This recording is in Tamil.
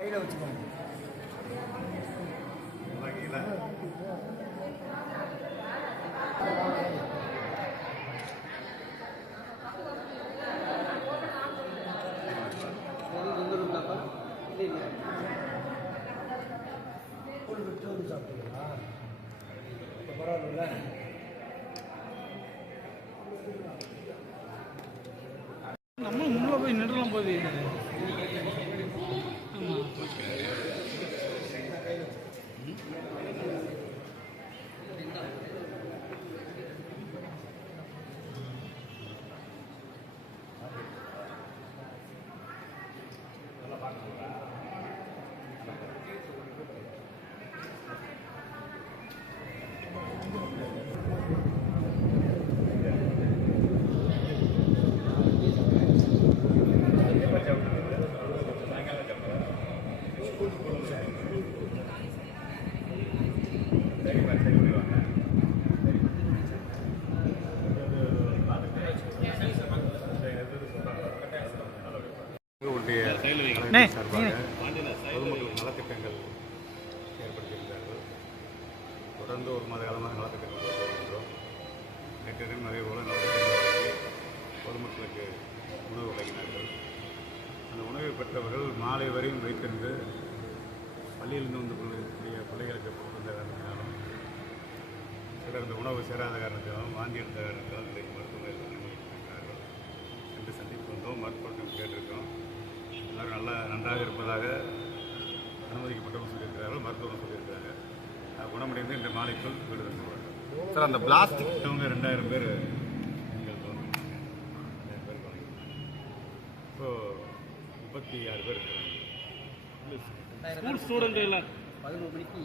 கையில் வச்சுக்கோங்க. கூழ் விட்டு வந்து சாப்பிட்டீங்களா இப்போ பரவாயில்ல நம்ம முன்ன போய் நின்றுலாம் போகுது. Yeah. உங்களுடைய நே, சார்பாக பொதுமக்கள் நலத்திட்டங்கள் ஏற்படுத்தியிருந்தார்கள் தொடர்ந்து ஒரு மாத காலமாக நலத்திட்டங்கள் வருகின்றோம் நேற்று அதே போல நலத்திட்டங்கள் வழங்கி பொதுமக்களுக்கு உணவு வழங்கினார்கள். அந்த உணவை பெற்றவர்கள் மாலை வரையும் வைத்திருந்து பள்ளியிலிருந்து வந்து கொண்டிருக்கக்கூடிய பிள்ளைகளுக்கு கொண்டு வந்த காரணத்தினாலும் சிலர் இந்த உணவு சேராத காரணத்தினாலும் வாந்தி எடுத்த காரணத்தினாலும் இன்றைக்கு மருத்துவமனையில் சந்தித்து வந்தோம். மருத்துவர்கள் கேட்டிருக்கோம் எல்லாரும் நல்லா நன்றாக இருப்பதாக அனுமதிக்கப்பட்டவங்க சொல்லியிருக்கிறார்கள் மருத்துவர்கள் சொல்லியிருக்கிறாங்க. குணமடைந்து இந்த மாலைக்குள் வீடு தந்துருவாங்க சார் அந்த பிளாஸ்டிக் அவங்க ரெண்டாயிரம் பேர் எங்களுக்கு வந்து ரெண்டாயிரம் பேர் வாங்கியிருக்காங்க இப்போ முப்பத்தி ஆறு பேர் இருக்கிறாங்க. ஸ்கூல் ஸ்டூடெண்ட் பதினோரு மணிக்கு.